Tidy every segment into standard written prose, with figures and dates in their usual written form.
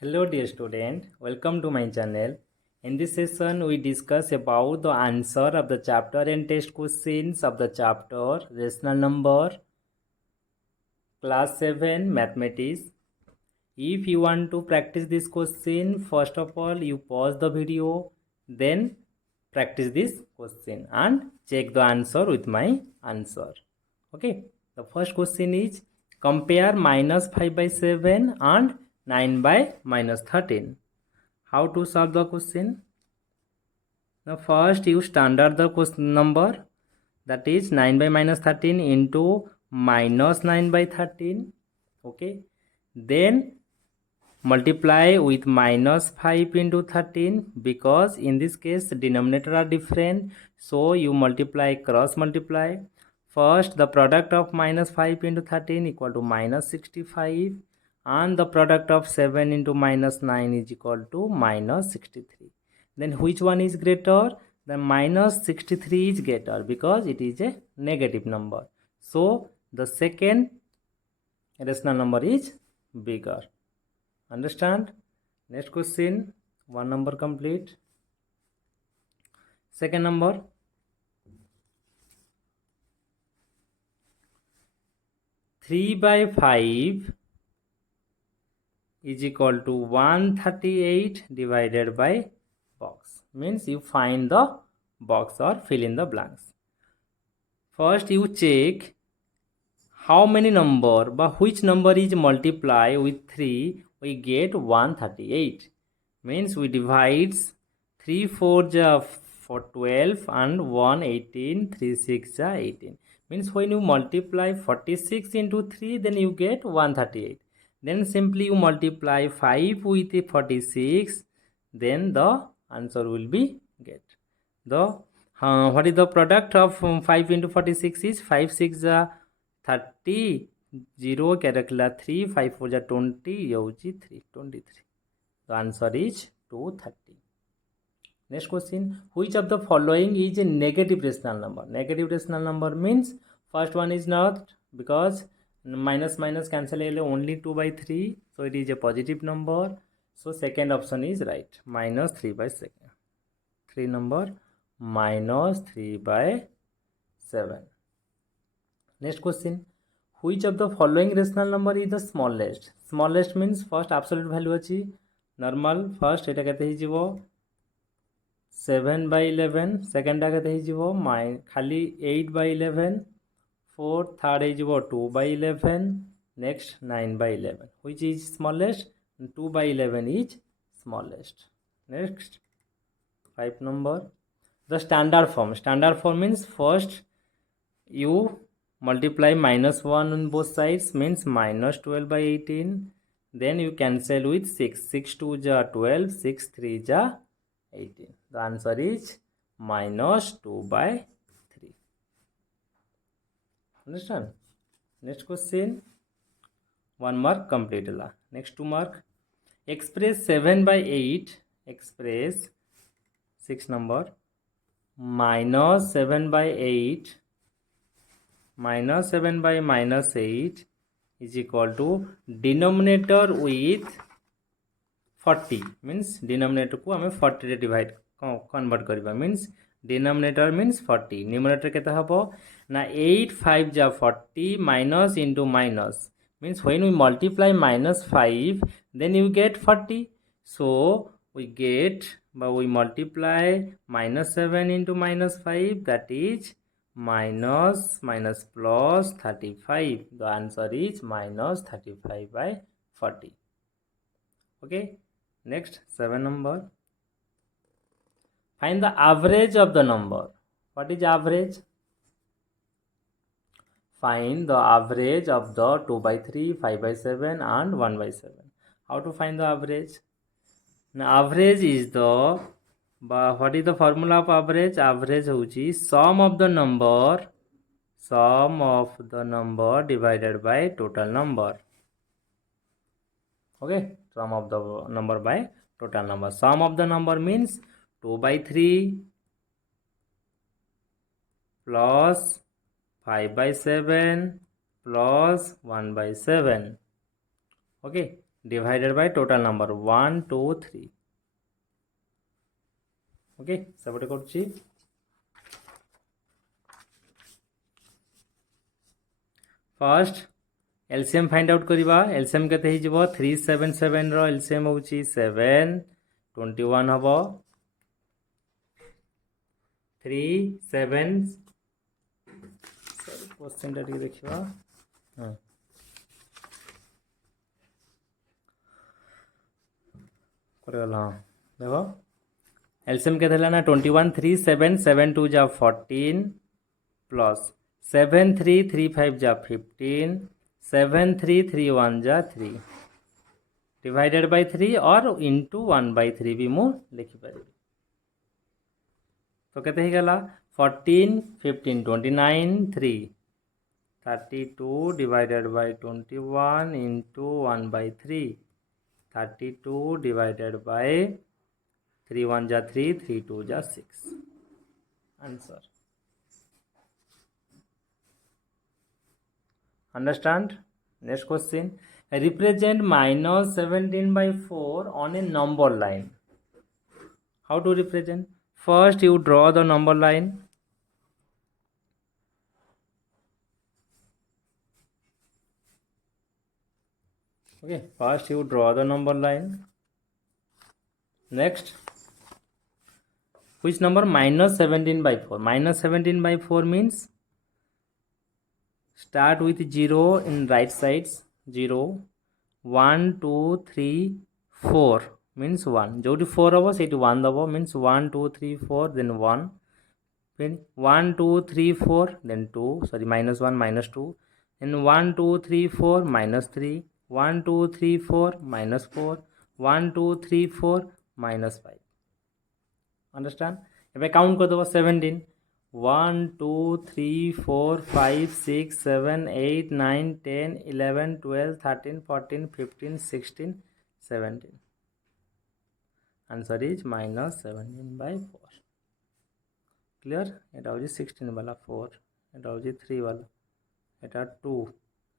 Hello dear student, welcome to my channel. In this session we discuss about the answer of the chapter and test questions of the chapter Rational Number, Class 7 Mathematics. If you want to practice this question, first of all you pause the video, then practice this question and check the answer with my answer. Okay, the first question is compare minus 5 by 7 and 9 by minus 13. How to solve the question? Now first you standard the question number, that is 9 by minus 13 into minus 9 by 13. Okay, then multiply with minus 5 into 13, because in this case denominator are different, so you multiply, cross multiply. First the product of minus 5 into 13 equal to minus 65, and the product of 7 into minus 9 is equal to minus 63. Then which one is greater? The minus 63 is greater because it is a negative number, so the second rational number is bigger. Understand? Next question, one number complete. Second number, 3 by 5 is equal to 138 divided by box. Means you find the box or fill in the blanks. First you check how many number, but which number is multiply with 3, we get 138. Means we divide 3 4 for 12 and 1 18, 3 6 18. Means when you multiply 46 into 3, then you get 138. Then simply you multiply 5 with 46, then the answer will be get. The what is the product of 5 into 46 is 5 6 30, 0 character 3, 5 4 20, 3 23. The answer is 230. Next question, which of the following is a negative rational number? Negative rational number means first one is not, because minus minus cancel only 2 by 3, so it is a positive number, so second option is right, minus 3 by 7. 3 number minus 3 by 7. Next question, which of the following rational number is the smallest? Smallest means first absolute value अछि normal, first eta केते हि जिवो 7 by 11, second टा केते हि जिवो खाली 8 by 11, fourth third हि जिवो 2 by 11, next 9 by 11. Which is smallest? 2 by 11 is smallest. Next 5 number, the standard form. Standard form means first you multiply minus 1 on both sides, means minus 12 by 18, then you cancel with 6, 6 2 ja 12, 6 3 ja 18. The answer is minus 2 by 3. Understand? Next question, 1 mark complete la. Next 2 mark, express 7 by 8, express 6 number minus 7 by 8 minus 7 by minus 8 is equal to denominator with 40. Means denominator को हमें 40 रे divide convert करिबा, means denominator means 40, numerator केता हबो ना 8 5 जा 40 minus into minus, means when we multiply minus 5 then you get 40, so we get, but we multiply minus 7 into minus 5, that is minus minus plus 35. The answer is minus 35 by 40. Okay, next 7 number, find the average of the number. What is average? Find the average of the 2 by 3, 5 by 7 and 1 by 7. How to find the average? Now average is the, what is the formula of average? Average hochi sum of the number divided by total number. Okay, sum of the number by total number. Sum of the number means 2 by 3 plus 5 by 7 plus 1 by 7. Okay, divided by total number 1 2 3. Okay सेपटे करछि first LCM find out करिबा LCM केते हि जिवो 377 रो LCM होछि 7 21 हबो 3 7 question टा टिके देखिबा हां करला देखो एलसीएम केते हला ना 21 3 7 7 2 जा 14 प्लस 7 3 3 5 जा 15 7 3 3 1 जा 3 डिवाइडेड बाय 3 और इंटू 1 बाय 3 भी मु लिखि पारि तो केते ही गला 14 15 29 3 32 divided by 21 into 1 by 3 32 divided by 3 1 जा 3 3 2 जा 6 answer Understand? Next question. Represent minus 17 by 4 on a number line. How to represent? First you draw the number line. Okay, first you draw the number line. Next, which number? Minus 17 by 4. Minus 17 by 4 means start with 0 in right sides 0 1 2 3 4 means 1 जोटी 4 हबो सेटी 1 दबो means 1 2 3 4 then 1 then 1 2 3 4 then 2 sorry minus 1 minus 2 then 1 2 3 4 minus 3 1 2 3 4 minus 4 1 2 3 4 minus 5 understand एबे count कर दबो 17 1 2 3 4 5 6 7 8 9 10 11 12 13 14 15 16 17 answer is minus 17 by 4 clear eta hoji 16 wala 4 eta hoji 3 wala eta 2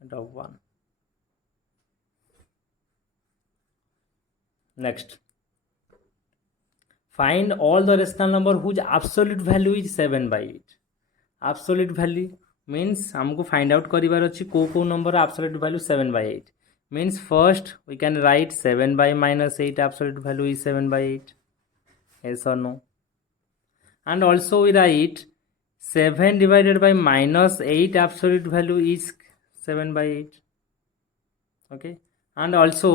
eta 1 next find all the rational number whose absolute value is 7 by 8 absolute value means हमको find out करिवार अछि को number absolute value 7 by 8 means first we can write 7 by minus 8 absolute value is 7 by 8 yes or no and also we write 7 divided by minus 8 absolute value is 7 by 8 okay and also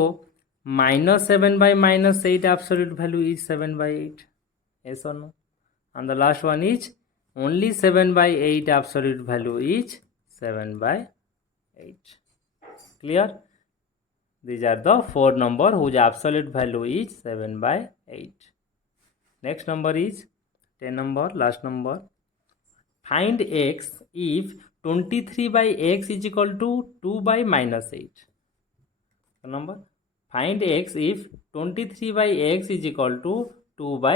minus 7 by minus 8 absolute value is 7 by 8 yes or no and the last one is only 7 by 8 absolute value is 7 by 8 clear these are the four number whose absolute value is 7 by 8 next number is 10 number last number find x if 23 by x is equal to 2 by minus 8 the number find x if 23 by x is equal to 2 by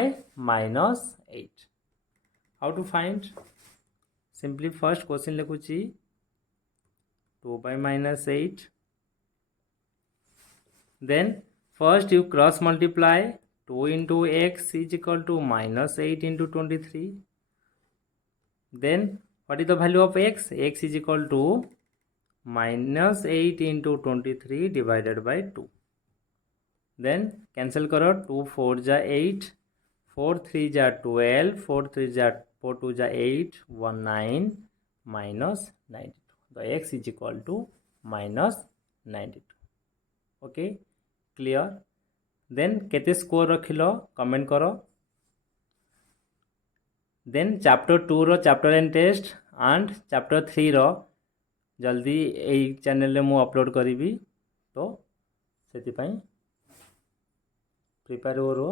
minus 8 how to find simply first question लिखुची 2 by minus 8 then first you cross multiply 2 into x is equal to minus 8 into 23 then what is the value of x x is equal to minus 8 into 23 divided by 2 then cancel करो 2 4 जा 8 4 3 जा 12 4 3 जा 4 2 जा 8 1 9 minus 92 the x is equal to minus 92 okay clear then केते score रखिलो comment करो then chapter 2 रो chapter and test and chapter 3 रो जल्दी एई चैनल रे मु अपलोड करिवि तो सेति पई प्रिपेयर करो